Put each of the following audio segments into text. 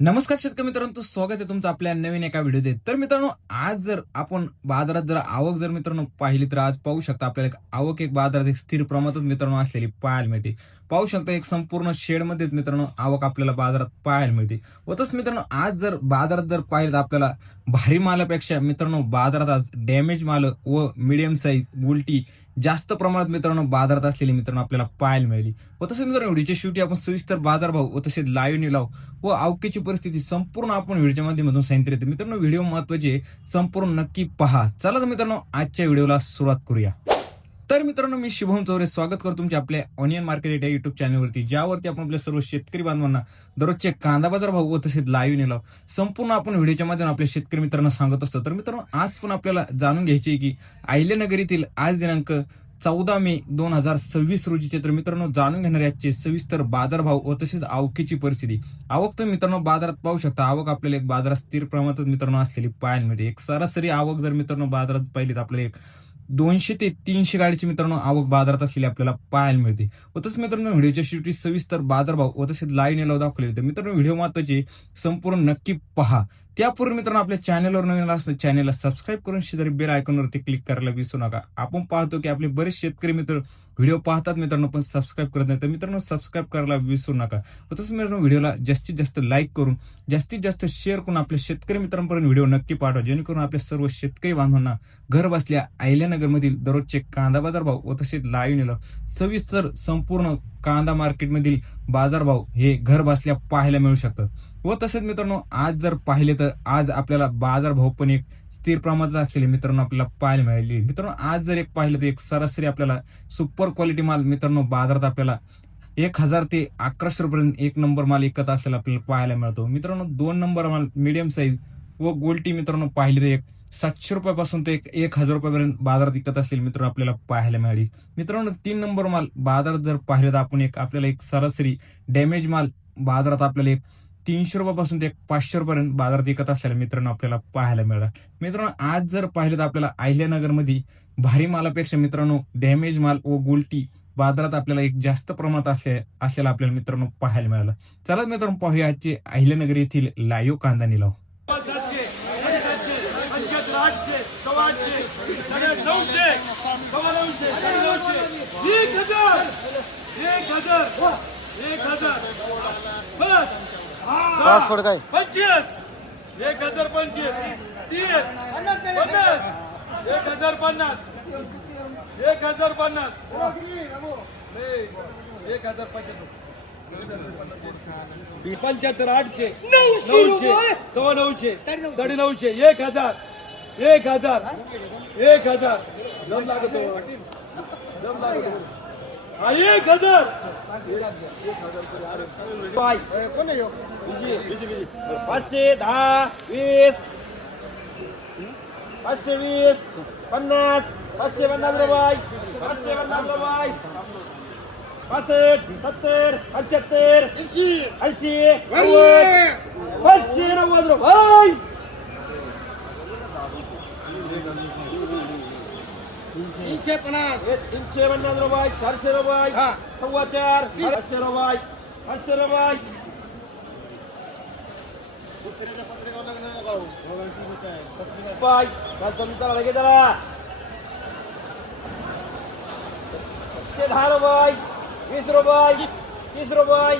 नमस्कार शेतकरी मित्रांनो, तो स्वागत आहे तुमचं आपल्या नवीन एका व्हिडिओमध्ये. तर मित्रांनो, आज जर आपण बाजारात जर आवक जर मित्रांनो पाहिली तर आज पाहू शकता आपल्याला आवक एक बाजारात एक स्थिर प्रमाणात मित्रांनो असलेली पाहायला मिळते. पाहू शकता एक संपूर्ण शेडमध्येच मित्रांनो आवक आपल्याला बाजारात पाहायला मिळते. व तसं मित्रांनो आज जर बाजारात जर पाहिलं तर आपल्याला भारी मालापेक्षा मित्रांनो बाजारात आज डॅमेज माल व मिडियम साईज उलटी जास्त प्रमाणात मित्रांनो बाजारात असलेली मित्रांनो आपल्याला पाहायला मिळाली. व तसं मित्रांनो व्हिडिओच्या शेवटी आपण सविस्तर बाजारभाव व तसेच लाईव्ह निलाव व अवकीची परिस्थिती संपूर्ण आपण व्हिडिओच्या माध्यमातून सांगितली होती. मित्रांनो व्हिडिओ महत्वाचे संपूर्ण नक्की पहा. चला तर मित्रांनो आजच्या व्हिडिओला सुरुवात करूया. तर मित्रांनो मी शुभम चौरे स्वागत करतो तुमच्या आपल्या ऑनियन मार्केट या युट्यूब चॅनलवरती, ज्यावरती आपण आपल्या सर्व शेतकरी बांधवांना दररोजचे कांदा बाजार भाव व तसेच लाईव्ह निलाव संपूर्ण आपण व्हिडिओच्या माध्यमातून आपल्या शेतकरी मित्रांना सांगत असतो. तर मित्रांनो आज पण आपल्याला जाणून घ्यायचे की अहिल्यानगर येथील आज दिनांक 14 मे 2026 रोजीचे तर मित्रांनो जाणून घेणार याचे सविस्तर बाजारभाव व तसेच आवकीची परिस्थिती. आवक तर मित्रांनो बाजारात पाहू शकता, आवक आपल्याला एक बाजारात स्थिर प्रमाणात मित्रांनो असलेली पाहायला मिळते. एक सरासरी आवक जर मित्रांनो बाजारात पाहिली तर आपल्याला एक 200 ते 300 गाडीची मित्रांनो आवक बाजारात असलेली आपल्याला पाहायला मिळते. व तसं मित्रांनो व्हिडिओच्या शेवटी सविस्तर बाजारभाव व तसेच लाईव्ह निलाव दाखवले होते. मित्रांनो व्हिडिओ महत्वाचे संपूर्ण नक्की पहा. त्यापूर्वी मित्रांनो आपल्या चॅनलवर नवीन असतं चॅनलला सबस्क्राईब करून शेजारी बेल आयकॉनवरती क्लिक करायला विसरू नका. आपण पाहतो की आपले बरेच शेतकरी मित्र व्हिडिओ पाहतात मित्रांनो पण सबस्क्राईब करत नाही, तर मित्रांनो सबस्क्राईब करायला विसरू नका. व तसंच मित्रांनो व्हिडिओला जास्तीत जास्त लाईक करून जास्तीत जास्त शेअर करून आपल्या शेतकरी मित्रांपर्यंत व्हिडिओ नक्की पाठवा, जेणेकरून आपल्या सर्व शेतकरी बांधवांना घर बसल्या अहिल्यानगर मधील दररोजचे कांदा बाजारभाव व तसेच लाईव्ह निलाव सविस्तर संपूर्ण कांदा मार्केटमधील बाजारभाव हे घर बसल्या पाहायला मिळू शकतात. व तसेच मित्रांनो आज जर पाहिले तर आज आपल्याला बाजारभाव पण एक स्थिर प्रमाणात असलेले मित्रांनो आपल्याला पाहायला मिळाले. मित्रांनो आज जर एक पाहिलं तर एक सरासरी आपल्याला सुपर क्वालिटी माल मित्रांनो बाजारात आपल्याला 1000 ते 1100 रुपये एक नंबर माल विकत असलेला आपल्याला पाहायला मिळतो. मित्रांनो 2 नंबर माल मिडियम साईज व गोल्टी मित्रांनो पाहिले तर एक 700 रुपयापासून ते 1000 रुपयापर्यंत बाजारात विकत असलेली मित्रांनो आपल्याला पाहायला मिळाली. मित्रांनो 3 नंबर माल बाजारात जर पाहिलं तर आपण आपल्याला एक सरासरी डॅमेज माल बाजारात आपल्याला एक 300 रुपयापासून ते 500 रुपयापर्यंत बाजारात विकत असलेल्या मित्रांनो आपल्याला पाहायला मिळाला. मित्रांनो आज जर पाहिलं तर आपल्याला अहिल्यानगर मध्ये भारी मालापेक्षा मित्रांनो डॅमेज माल व गोल्टी बाजारात आपल्याला एक जास्त प्रमाणात असलेला आपल्याला मित्रांनो पाहायला मिळाला. चला मित्रांनो पाहूया आजचे अहिल्यानगर येथील लाईव्ह कांदा निलाव. 700, 800, 800, 800, 800, 900, 900, 1000, 1000, बस. पासवर्ड काय 25, 1025, 30, 50, 1050, 1050, 1075, 75, 800, 900, 900, 950, 1000, 1000, दम लागतो. हा 1000 500, 10, 20, 520, 50, 550 रुपये, 550 रुपये, 65, 70, 75, 80, 90, 590 रुपये. 350 रुपये, 400 रुपये, 4.25, 500 रुपये, 500 रुपये. बाय तुमचा लगे जरा 10 रुपये, 20 रुपये, 30 रुपये,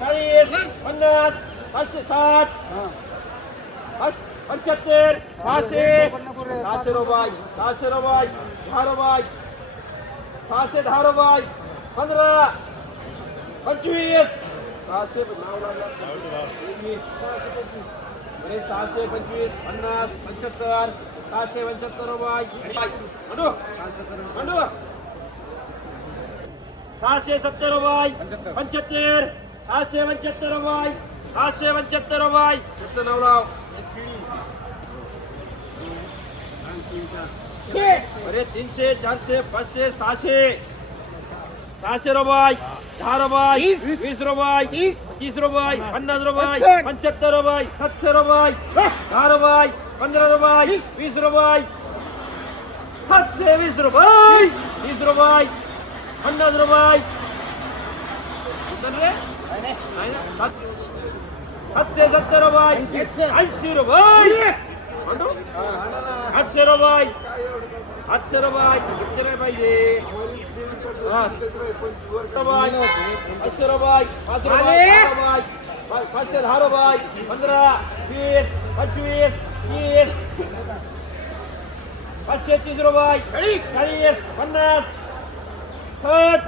40, 50, 560, 75, 600, 600 रुपये, 600 रुपये, 10 रुपये, 610 रुपये, 15, 25, 625, 625, 50, 75, 675 रुपये, 670 रुपये, 75, 675 रुपये, 675 रुपये, 9 अरे 300, 400, 500, 600, 600 रुपये, 10 रुपये, 20 रुपये, 30 रुपये, 50 रुपये, 75 रुपये, 700 रुपये, 10 रुपये, 15 रुपये, 20 रुपये, 720 रुपये, 30 रुपये, 50 रुपये, 770 रुपये 80 रुपये 800 रुपये 800 रुपये किती नाही पाहिजे 800 रुपये 500 रुपये 5 रुपये 510 रुपये 15 20 25 30 530 रुपये 40 50 60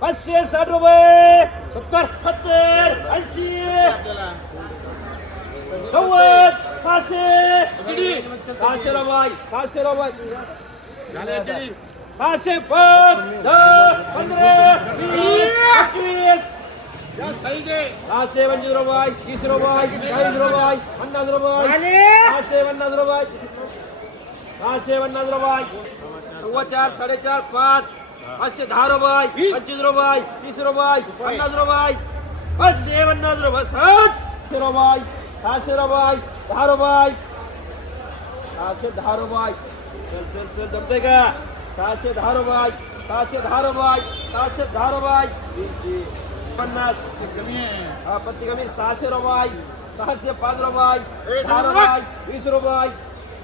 560 रुपये 70 80 90 600 रुपये 600 रुपये 605 10 15 20 625 रुपये 30 रुपये 40 रुपये 50 रुपये 650 रुपये 650 रुपये 4 4.5 5 510 रुपये 25 रुपये 30 रुपये 50 रुपये 550 रुपये 60 रुपये 600 रुपये 10 रुपये 610 रुपये चल जमते का 610 रुपये 610 रुपये 610 रुपये 50 हा पत्ती कमी 600 रुपये 605 रुपये 10 रुपये 20 रुपये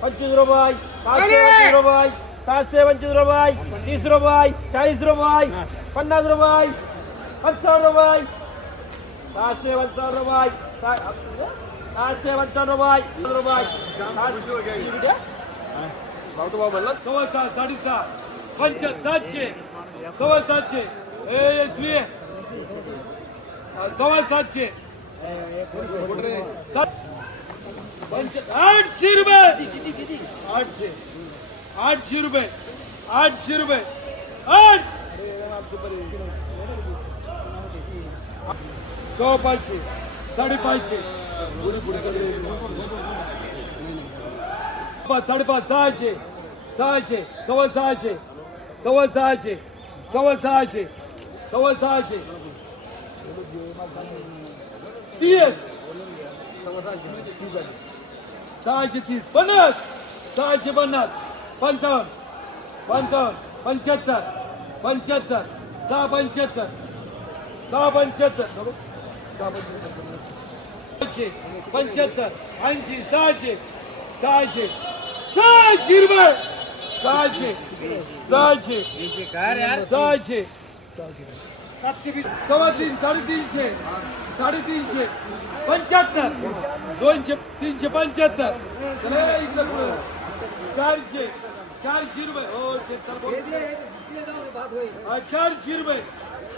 25 रुपये 725 रुपये 725 रुपये 30 रुपये 40 रुपये 50 रुपये 55 रुपये 755 रुपये 755 रुपये भाऊ तो भाऊ म्हणला 6.5 750 700 700 700 800 रुपये 800 रुपये 800 रुपये 8 500 550 5.5 600 600 600 600 600 600 30 630 50 650 55 55 75 75 675 675 75 80 600 600 600 रुपये 600 600 600 350 350 350 75 200 375 चला इकडे पुढे 400 400 रुपये हो शेतकरी बोल 400 रुपये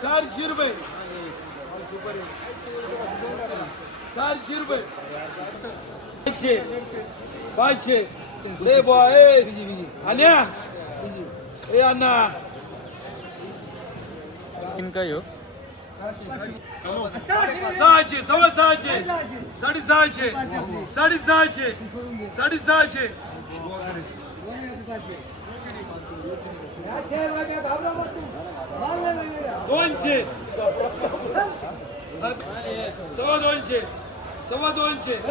400 रुपये 400 रुपये 500 ले बॉय आल्या ए अण्णा काय हो 600 600 650 650 650 200 250 250